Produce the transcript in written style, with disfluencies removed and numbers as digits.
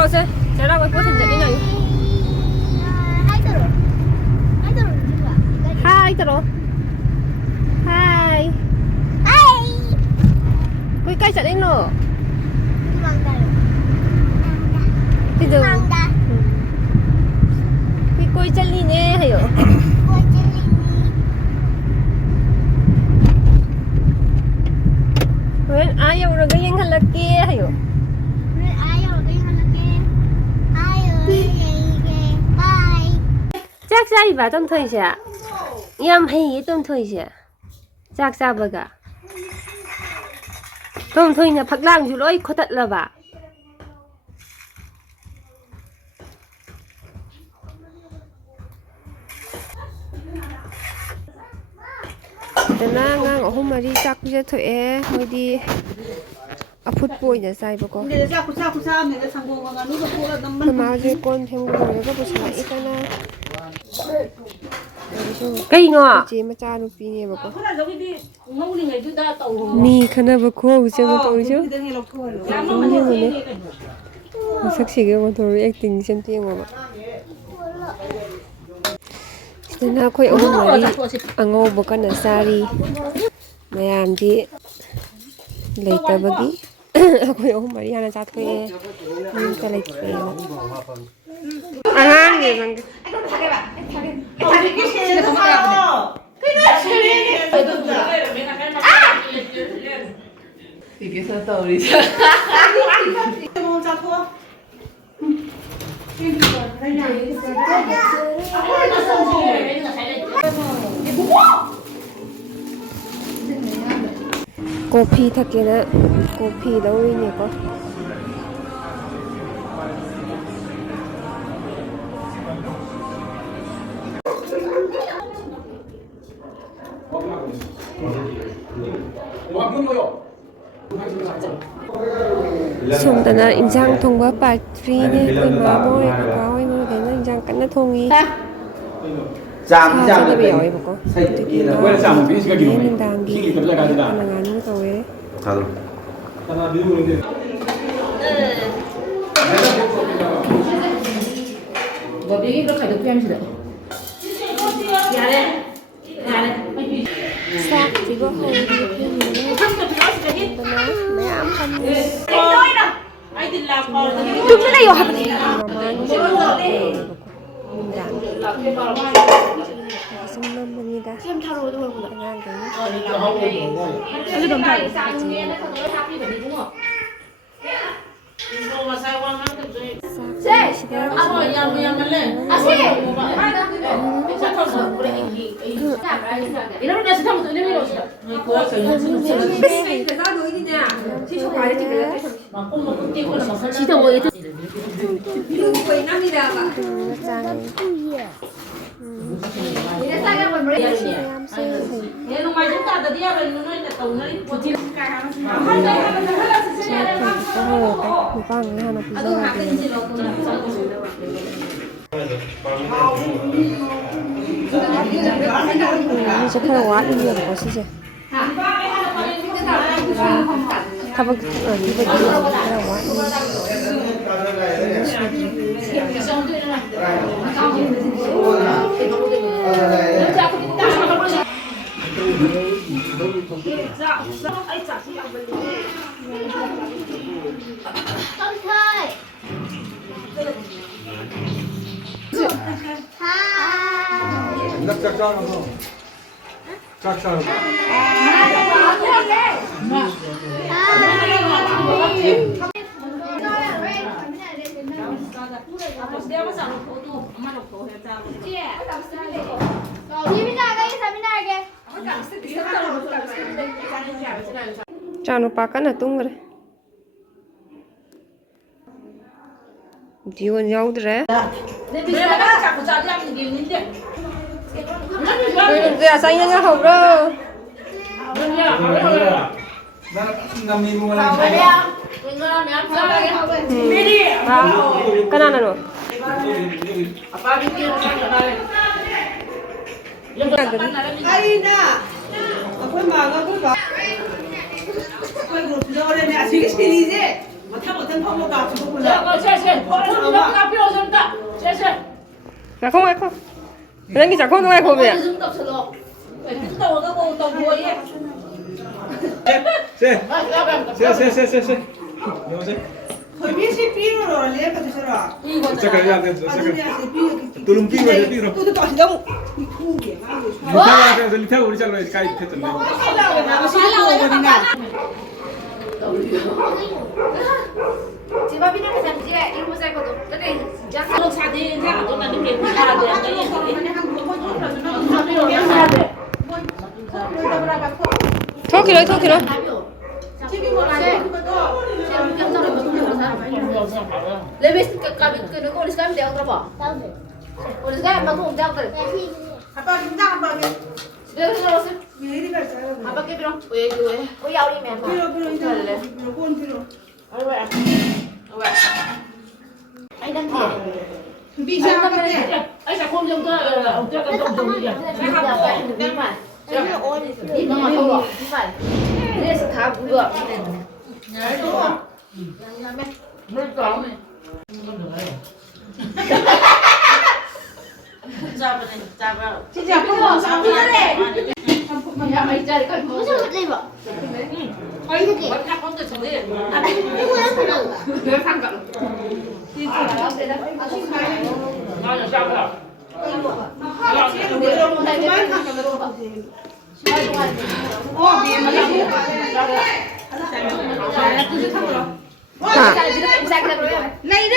들어오세요. 저라고 꽃인데 이나요. Hai 들어. Hai. Quy cây sẽ đến nữa. Bây giờ. Quy coi chân đi nè, hiểu. When ayaw ra gayang halaki, hiểu. Chắc ra đi bà tôm thôi chả. Em hay tôm thôi chả. Chắc ra bà cả. Tôm thôi là phát lang dù lỗi có thật là bà. Tana ngang ahum mari chak je thoe hoi di afut poi na sai ba ko 근데 자꾸 사면 상고가 누가 보라 넘만 ma je kon them go le ko pusa itana kai ngo je ma cha nu pi ne ba ko 그래 저기디 ngau리 주다 또 mi khana ba ko je ma to jo 그등에 놓고 sak si ge ma to acting sem ti ngo ba Tana khoi ahum mari angau ba kana sari mayam di leitabagi Ako'y umari na sa ato eh. Yung talay ko eh. Ahan, yun. Sige sa tawri siya. Kopi thake na kopi daw ini ko somdana injang thongba patri ne koi ma boy ka oi mo ke na injang kana thongi Jam sa de bi oi ko Quella siamo, quindi si capisce. Sì, per la candidato. ngani ko we Allora. 뭐 비기 그렇게 해도 그냥 싫어. 야래. 야래. sa chỉ có hồi đi mẹ am không 좀 전에 요 하더니 Sumambunida. 지금 타러 오는 거구나. Kailangan kayo. 이게 너무 잘 이제 그냥 와 이거 보시죠. 타박 이거 그냥 와. Jangan lupakan ya tunggu deh. Diwan jauh deh. Dia sayangnya nggak bro. Kenapa lo? 아이나 아빠 마가 그 봐. 아이고 저래네 아직 신이지. Dạ không ai không. Anh chẳng không ai không vậy. 세. 여보세요? Permisi piro lo le pa tesoro. 잠깐. 뚫음 끼고 삐로. Tu to si dong. Kuge ma. 리타가 우리 잘로 까이 했던데. Chị ba biết cái gì vậy? Yêu sai có cái này chắc không sai đi ra tôi là những cái gì là được cái gì. Thôi kìa. Lebih kami kena kau sekarang dia berapa? Kau sekarang bangun jam berapa? Apa bintang apa ke? Dia terus Ini kan saya. apa ke bilang? Oh ya ini memang. Piro kon piro. Anh đang gì? Bisa apa ke? Anh sẽ không dùng cái ông chắc cái dùng gì vậy? Anh không phải đi mà. Đi mà không được. Đi phải. Đây sẽ khá cũng được. Nhớ đúng không? Mới có này. 진짜 piro sao thế? Ya mày chơi coi có sao đây vậy? Ai cái gì? Bắt con từ trong đây. Đưa sang cận. Đi từ đó đây đó. Nó là sao vậy? Này đi.